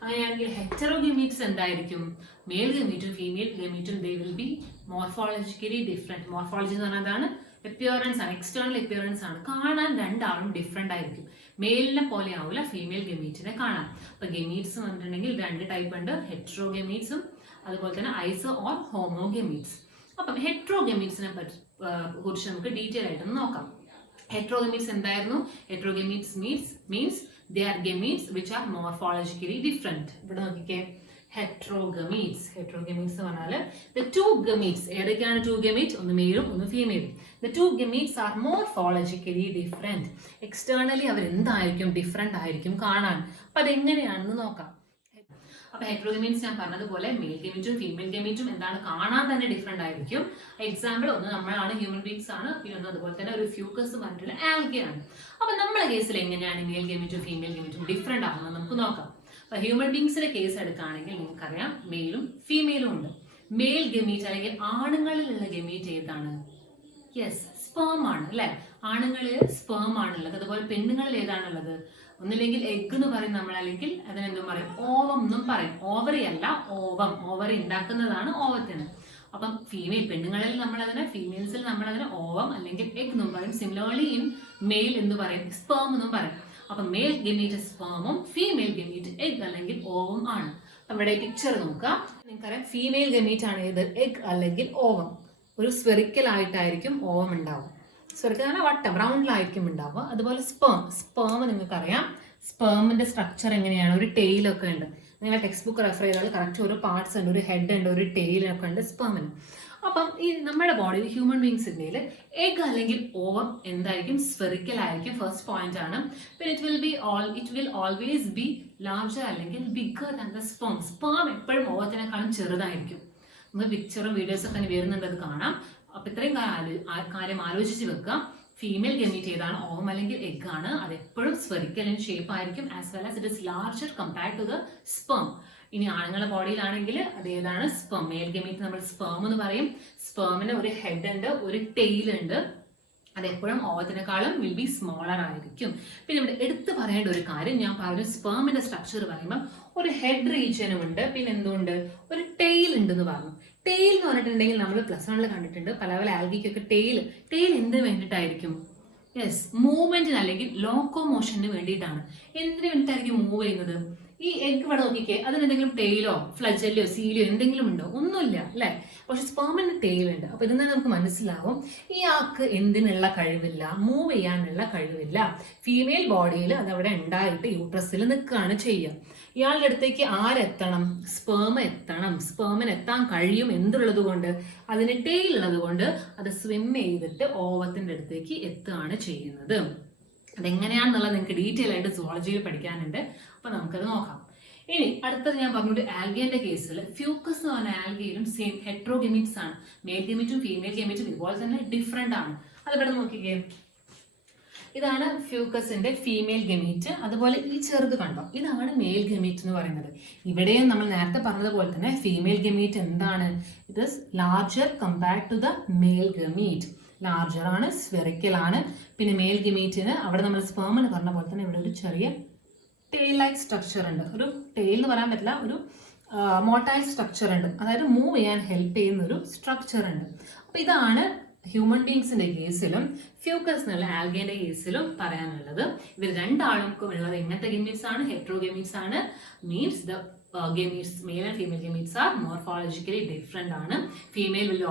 അങ്ങനെയാണെങ്കിൽ ഹെറ്ററോഗമീറ്റ്സ് എന്തായിരിക്കും? മെയിൽ ഗമീറ്റും ഫീമെയിൽ ഗമീറ്റും they will be morphologically different. Morphology എന്ന് പറഞ്ഞാൽ അതാണ് അപ്പിയറൻസ് ആണ്, എക്സ്റ്റേണൽ അപ്പിയറൻസ് ആണ്. കാണാൻ രണ്ടാളും ഡിഫറെന്റ് ആയിരിക്കും. മെയിലിനെ പോലെ ആവില്ല ഫീമെയിൽ ഗമീറ്റിനെ കാണാൻ. അപ്പൊ ഗമീറ്റ്സ് പറഞ്ഞിട്ടുണ്ടെങ്കിൽ രണ്ട് ടൈപ്പ് ഉണ്ട്, ഹെട്രോഗമീറ്റ്സും അതുപോലെ തന്നെ ഐസോ ഓർ ഹോമോഗമീറ്റ്സ്. അപ്പം ഹെട്രോഗമീറ്റ്സിനെ കുറിച്ച് നമുക്ക് ഡീറ്റെയിൽ ആയിട്ടൊന്ന് നോക്കാം. ഹെട്രോഗമീറ്റ്സ് എന്തായിരുന്നു? ഹെട്രോഗമീറ്റ്സ് means they are gametes which are morphologically different. ഇവിടെ നോക്കിക്കേ, ഹെട്രോഗമീറ്റ്സ്. ഹെട്രോഗമീറ്റ്സ് പറഞ്ഞാൽ the two gametes, ഏതൊക്കെയാണ് two gametes? ഒന്ന് മെയിലും ഒന്ന് ഫീമെയിലും. The two gametes are morphologically different. Externally അവർ എന്തായിരിക്കും? ഡിഫറെന്റ് ആയിരിക്കും കാണാൻ. അപ്പൊ അതെങ്ങനെയാണെന്ന് നോക്കാം. അപ്പൊ ഹെട്രോഗമീറ്റ്സ് ഞാൻ പറഞ്ഞതുപോലെ മെയിൽ ഗമീറ്റും ഫീമെയിൽ ഗമീറ്റും എന്താണ് കാണാൻ തന്നെ ഡിഫറെന്റ് ആയിരിക്കും. എക്സാമ്പിൾ ഒന്ന് നമ്മളാണ്, ഹ്യൂമൻ ബീങ്സ് ആണ്, പിന്നെ ഒന്ന് അതുപോലെ തന്നെ ഒരു ഫ്യൂക്കസ് പറഞ്ഞിട്ടുള്ള ആൽഗയാണ്. അപ്പൊ നമ്മുടെ കേസിൽ എങ്ങനെയാണ് മെയിൽ ഗമീറ്റും ഫീമെയിൽ ഗമീറ്റും ഡിഫറെന്റ് ആകുന്നത് നമുക്ക് നോക്കാം. അപ്പൊ ഹ്യൂമൻ ബീങ്സിന്റെ കേസ് എടുക്കുകയാണെങ്കിൽ നിങ്ങൾക്കറിയാം മെയിലും ഫീമെയിലും ഉണ്ട്. മെയിൽ ഗമീറ്റ് അല്ലെങ്കിൽ ആണുങ്ങളിലുള്ള ഗമീറ്റ് ഏതാണ്? യെസ്, സ്പേം ആണ് അല്ലെ. ആണുങ്ങളിൽ സ്പേം ആണുള്ളത്. അതുപോലെ പെണ്ണുങ്ങളിൽ ഏതാണുള്ളത്? ഒന്നില്ലെങ്കിൽ എഗ് എന്ന് പറയും നമ്മൾ, അല്ലെങ്കിൽ അതിനെന്തും പറയും, ഓവം എന്നും പറയും. ഓവറി അല്ല, ഓവം. ഓവറി ഉണ്ടാക്കുന്നതാണ് ഓവത്തിന്. അപ്പം ഫീമെയിൽ പെണ്ണുങ്ങളിൽ നമ്മൾ അതിനെ, ഫീമെയിൽസിൽ നമ്മൾ അതിനെ ഓവം അല്ലെങ്കിൽ എഗ് എന്നും പറയും. സിമിലർലി ഇൻ മെയിൽ എന്ന് പറയും, സ്പേം എന്നും പറയും. അപ്പൊ മെയിൽ ഗമീറ്റ് സ്പേമും ഫീമെയിൽ ഗമീറ്റ് എഗ് അല്ലെങ്കിൽ ഓവം ആണ്. നമ്മുടെ പിക്ചർ നോക്കാം. നിങ്ങൾക്കറിയാം ഫീമെയിൽ ഗമീറ്റ് ആണ് ഏത്? എഗ് അല്ലെങ്കിൽ ഓവം. ഒരു സ്ഫെറിക്കൽ ആയിട്ടായിരിക്കും ഓവം ഉണ്ടാവും. സ്ഫെറിക്കൽ വട്ടം റൗണ്ടിലായിരിക്കും ഉണ്ടാവുക. അതുപോലെ സ്പേം നിങ്ങൾക്കറിയാം സ്പേമിന്റെ സ്ട്രക്ചർ എങ്ങനെയാണ്? ഒരു ടെയിലൊക്കെ ഉണ്ട്. നിങ്ങൾ ടെക്സ്റ്റ് ബുക്ക് റെഫർ ചെയ്താൽ കറക്റ്റ് ഒരു പാർട്സ് ഉണ്ട്, ഒരു ഹെഡ് ഉണ്ട്, ഒരു ടെയിലൊക്കെ ഉണ്ട് സ്പേമിന്. അപ്പം ഈ നമ്മുടെ ബോഡിയിൽ ഹ്യൂമൻ ബീങ്സിന്റെ എഗ് അല്ലെങ്കിൽ ഓവം എന്തായിരിക്കും? സ്ഫെറിക്കൽ ആയിരിക്കും. ഫസ്റ്റ് പോയിന്റ് ആണ്. പിന്നെ it will always be larger അല്ലെങ്കിൽ bigger than the sperm. Sperm എപ്പോഴും ഓവത്തിനേക്കാളും ചെറുതായിരിക്കും. നമുക്ക് പിക്ചറും വീഡിയോസും ഒക്കെ വരുന്നുണ്ട്, അത് കാണാം. അപ്പൊ ഇത്രയും കാര്യം ആലോചിച്ച് വെക്കുക. ഫീമെയിൽ ഗമീറ്റ് ഏതാണ്? ഓവം അല്ലെങ്കിൽ എഗ് ആണ്. അത് എപ്പോഴും സ്ഫെറിക്കൽ ഇൻ ഷേപ്പ് ആയിരിക്കും, as well as it is larger compared to the sperm. ഇനി ആണുങ്ങളുടെ ബോഡിയിലാണെങ്കിൽ അത് ഏതാണ്? സ്പേം. മെയിൽ ഗമീറ്റ് നമ്മൾ സ്പേം എന്ന് പറയും. സ്പേമിന് ഒരു ഹെഡ് ഉണ്ട്, ഒരു ടെയിൽ ഉണ്ട്. അത് എപ്പോഴും ഓവത്തിനേക്കാളും വിൽ ബി സ്മോളർ ആയിരിക്കും. പിന്നെ ഇവിടെ എടുത്തു പറയേണ്ട ഒരു കാര്യം, ഞാൻ പറഞ്ഞു സ്പേമിന്റെ സ്ട്രക്ചർ പറയുമ്പോൾ ഒരു ഹെഡ് റീജിയനും ഉണ്ട്, പിന്നെ എന്തുകൊണ്ട് ഒരു ടെയിൽ ഉണ്ടെന്ന് പറഞ്ഞു. ടെയിൽ എന്ന് പറഞ്ഞിട്ടുണ്ടെങ്കിൽ നമ്മൾ പ്ലസ് വണ്ണിൽ കണ്ടിട്ടുണ്ട്, പല പല ആൽഗിക്കൊക്കെ ടെയിൽ എന്തിനു വേണ്ടിയിട്ടായിരിക്കും? യെസ്, മൂവ്മെന്റിന് അല്ലെങ്കിൽ ലോക്കോമോഷന് വേണ്ടിയിട്ടാണ്. എന്തിനു വേണ്ടിയിട്ടായിരിക്കും മൂവ് ചെയ്യുന്നത്? ഈ എഗ് ഇവിടെ നോക്കിക്കേ, അതിനെന്തെങ്കിലും ടെയിലോ ഫ്ലജല്ലോ സീലിയോ എന്തെങ്കിലും ഉണ്ടോ? ഒന്നുമില്ല അല്ലെ. പക്ഷെ സ്പേമിന് ടെയിൽ ഉണ്ട്. അപ്പൊ ഇതിൽ നിന്ന് നമുക്ക് മനസ്സിലാവും ഈ ആൾക്ക് എന്തിനുള്ള കഴിവില്ല, മൂവ് ചെയ്യാനുള്ള കഴിവില്ല. ഫീമെയിൽ ബോഡിയിൽ അതവിടെ ഉണ്ടായിട്ട് യൂട്രസിൽ നിൽക്കുകയാണ് ചെയ്യുക. ഇയാളുടെ അടുത്തേക്ക് ആരെത്തണം? സ്പേം എത്തണം. സ്പേമിന് എത്താൻ കഴിയും. എന്തുള്ളത് കൊണ്ട്? അതിന് ടെയിൽ ഉള്ളത് കൊണ്ട് അത് സ്വിം ചെയ്തിട്ട് ഓവത്തിന്റെ അടുത്തേക്ക് എത്തുകയാണ് ചെയ്യുന്നത്. അതെങ്ങനെയാണെന്നുള്ളത് നിങ്ങൾക്ക് ഡീറ്റെയിൽ ആയിട്ട് സുവോളജിയിൽ പഠിക്കാനുണ്ട്. അപ്പൊ നമുക്കത് നോക്കാം. ഇനി അടുത്തത് ഞാൻ പറഞ്ഞിട്ട് ആൽഗേന്റെ കേസിൽ ഫ്യൂക്കസ് എന്ന് പറഞ്ഞ ആൽഗയിലും സെയിം ഹെട്രോഗമീറ്റ്സ് ആണ്. മെയിൽ ഗമീറ്റും ഫീമെയിൽ ഗമീറ്റും ഇതുപോലെ തന്നെ ഡിഫറെന്റ് ആണ്. അതിവിടെ നോക്കിക്കേ, ഇതാണ് ഫ്യൂക്കസിന്റെ ഫീമെയിൽ ഗമീറ്റ്. അതുപോലെ ഈ ചെറുത് കണ്ടോ, ഇതാണ് മെയിൽ ഗമീറ്റ് എന്ന് പറയുന്നത്. ഇവിടെയും നമ്മൾ നേരത്തെ പറഞ്ഞതുപോലെ തന്നെ ഫീമെയിൽ ഗമീറ്റ് എന്താണ്? It is larger compared to the male gamete. Larger ആണ്, സ്ഫെറിക്കൽ ആണ്. പിന്നെ മെയിൽ ഗമീറ്റിന് അവിടെ നമ്മൾ സ്പേമിന് പറഞ്ഞ പോലെ തന്നെ ഇവിടെ ഒരു ചെറിയ ടെയിൽ ലൈക്ക് സ്ട്രക്ചർ ഉണ്ട്. ഒരു ടെയിൽ എന്ന് പറയാൻ പറ്റില്ല, ഒരു മോട്ടൈൽ സ്ട്രക്ചർ ഉണ്ട്. അതായത് മൂവ് ചെയ്യാൻ ഹെൽപ്പ് ചെയ്യുന്ന ഒരു സ്ട്രക്ചർ ഉണ്ട്. അപ്പൊ ഇതാണ് ഹ്യൂമൻ ബീങ്സിന്റെ കേസിലും ഫ്യൂക്കസ് എന്നുള്ള ആൽഗേന്റെ കേസിലും പറയാനുള്ളത്. ഇവർ രണ്ടാൾക്കും ഉള്ളത് എങ്ങനത്തെ ഗമീറ്റ്സ് ആണ്? ഹെട്രോഗമീറ്റ്സ് ആണ്. Means the gametes, male and female gametes are morphologically different ആണ്. Female will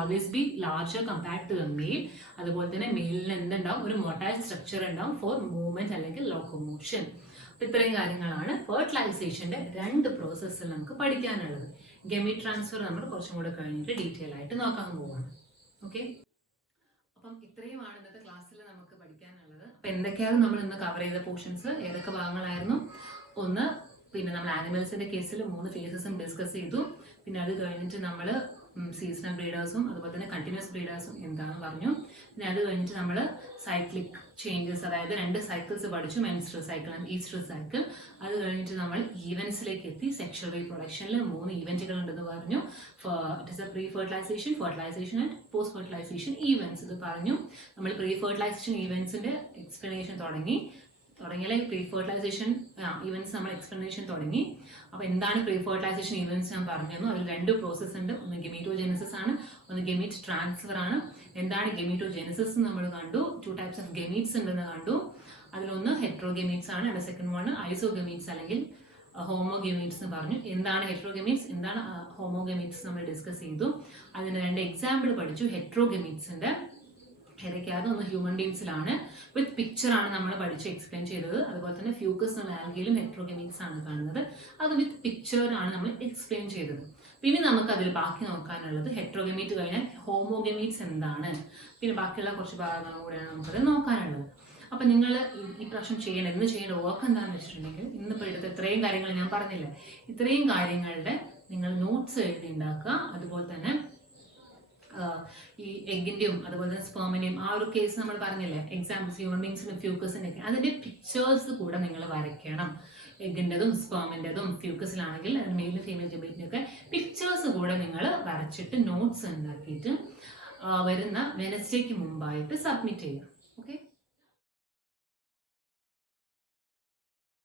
always be larger compared to the male. അതുപോലെ തന്നെ മെയിലിന് എന്തുണ്ടാവും? ഒരു മോട്ടൈൽ സ്ട്രക്ചർ ഉണ്ടാവും ഫോർ മൂവ്മെന്റ് അല്ലെങ്കിൽ ലോക്കോമോഷൻ. അപ്പോൾ ഇത്രയും കാര്യങ്ങളാണ് ഫെർട്ടിലൈസേഷൻ്റെ 2 പ്രോസസ്സിൽ നമുക്ക് പഠിക്കാനുള്ളത്. ഗമീറ്റ് ട്രാൻസ്ഫർ നമ്മൾ കുറച്ചും കൂടെ കഴിഞ്ഞിട്ട് ഡീറ്റെയിൽ ആയിട്ട് നോക്കാൻ പോവുകയാണ്. ഓക്കെ, അപ്പം ഇത്രയുമാണ് ഇന്നത്തെ ക്ലാസ്സിൽ നമുക്ക് പഠിക്കാനുള്ളത്. അപ്പം എന്തൊക്കെയാണ് നമ്മൾ ഇന്ന് കവർ ചെയ്ത പോർഷൻസ്, ഏതൊക്കെ ഭാഗങ്ങളായിരുന്നു? ഒന്ന്, പിന്നെ നമ്മൾ ആനിമൽസിൻ്റെ കേസിൽ 3 ഫേസസും ഡിസ്കസ് ചെയ്തു. പിന്നെ അത് കഴിഞ്ഞിട്ട് നമ്മൾ സീസണൽ ബ്രീഡേഴ്സും അതുപോലെ തന്നെ കണ്ടിന്യൂസ് ബ്രീഡേഴ്സും എന്താണെന്ന് പറഞ്ഞു. പിന്നെ അത് കഴിഞ്ഞിട്ട് നമ്മൾ സൈക്ലിക് ചേഞ്ചസ്, അതായത് 2 സൈക്കിൾസ് പഠിച്ചു, മെൻസ്ട്രൽ സൈക്കിൾ ആൻഡ് ഈസ്ട്രൽ സൈക്കിൾ. അത് കഴിഞ്ഞിട്ട് നമ്മൾ ഈവൻസിലേക്ക് എത്തി. സെക്ഷൽ റീപ്രൊഡക്ഷനിൽ 3 ഈവൻറ്റുകൾ ഉണ്ടെന്ന് പറഞ്ഞു. It is a pre fertilisation, fertilisation and post fertilisation events ഇത് പറഞ്ഞു. നമ്മൾ പ്രീ ഫെർട്ടിലൈസേഷൻ ഈവൻസിൻ്റെ എക്സ്പ്ലനേഷൻ തുടങ്ങിയാൽ പ്രീ ഫെർട്ടിലൈസേഷൻ ഈവൻസ് നമ്മൾ എക്സ്പ്ലനേഷൻ തുടങ്ങി. അപ്പോൾ എന്താണ് പ്രീ ഫെർട്ടിലൈസേഷൻ ഈവൻസ് ഞാൻ പറഞ്ഞിരുന്നു. അതിൽ 2 പ്രോസസ്സ് ഉണ്ട്. ഒന്ന് ഗെമീറ്റോജെനസിസ് ആണ്, ഒന്ന് ഗെമീറ്റ് ട്രാൻസ്ഫർ ആണ്. എന്താണ് ഗെമീറ്റോജെനസിസ് നമ്മൾ കണ്ടു. 2 ടൈപ്സ് ഓഫ് ഗെമീറ്റ്സ് ഉണ്ടെന്ന് കണ്ടു. അതിലൊന്ന് ഹെട്രോഗെമീറ്റ്സ് ആണ്, ആൻഡ് സെക്കൻഡ് വൺ ഐസോഗെമീറ്റ്സ് അല്ലെങ്കിൽ ഹോമോഗെമീറ്റ്സ് എന്ന് പറഞ്ഞു. എന്താണ് ഹെട്രോഗെമീറ്റ്സ്, എന്താണ് ഹോമോഗെമീറ്റ്സ് നമ്മൾ ഡിസ്കസ് ചെയ്തു. അതിന് 2 എക്സാമ്പിൾ പഠിച്ചു. ഹെട്രോഗെമീറ്റ്സിൻ്റെ ഏതൊക്കെയാണ്? ഒന്ന് ഹ്യൂമൻ ബീങ്സിലാണ്, വിത്ത് പിക്ചറാണ് നമ്മൾ പഠിച്ച് എക്സ്പ്ലെയിൻ ചെയ്തത്. അതുപോലെ തന്നെ ഫ്യൂക്കസ് എന്നുള്ള ആൽഗയിലും ഹെട്രോഗെമീറ്റ്സ് ആണ് കാണുന്നത്. അത് വിത്ത് പിക്ചറാണ് നമ്മൾ എക്സ്പ്ലെയിൻ ചെയ്തത്. പിന്നെ നമുക്ക് അതിൽ ബാക്കി നോക്കാനുള്ളത് ഹെട്രോഗെമീറ്റ് കഴിഞ്ഞാൽ ഹോമോഗെമീറ്റ്സ് എന്താണ്, പിന്നെ ബാക്കിയുള്ള കുറച്ച് ഭാഗങ്ങളും കൂടെയാണ് നമുക്കത് നോക്കാനുള്ളത്. അപ്പം നിങ്ങൾ ഈ പ്രാവശ്യം എന്ന് ചെയ്യേണ്ട വർക്ക് എന്താണെന്ന് വെച്ചിട്ടുണ്ടെങ്കിൽ, ഇന്നിപ്പോൾ എടുത്ത ഇത്രയും കാര്യങ്ങൾ ഞാൻ പറഞ്ഞില്ലേ, ഇത്രയും കാര്യങ്ങളുടെ നിങ്ങൾ നോട്ട്സ് എഴുതി ഉണ്ടാക്കുക. അതുപോലെ തന്നെ ഈ എഗിൻ്റെയും അതുപോലെ തന്നെ സ്പേമിൻ്റെയും ആ ഒരു കേസ് നമ്മൾ പറഞ്ഞില്ലേ, എക്സാമ്പിൾസ് ഹ്യൂമൻ ബീങ്സിനും ഫ്യൂക്കസിൻ്റെ ഒക്കെ, അതിൻ്റെ പിക്ചേഴ്സ് കൂടെ നിങ്ങൾ വരയ്ക്കണം. എഗിൻ്റെതും സ്പേമിൻ്റെതും ഫ്യൂക്കസിലാണെങ്കിൽ മെയിലും ഫീമെയിൽ ജെമീറ്റിനൊക്കെ പിക്ചേഴ്സ് കൂടെ നിങ്ങൾ വരച്ചിട്ട് നോട്ട്സ് ഉണ്ടാക്കിയിട്ട് വരുന്ന വെനസ്ഡേക്ക് മുമ്പായിട്ട് സബ്മിറ്റ് ചെയ്യുക.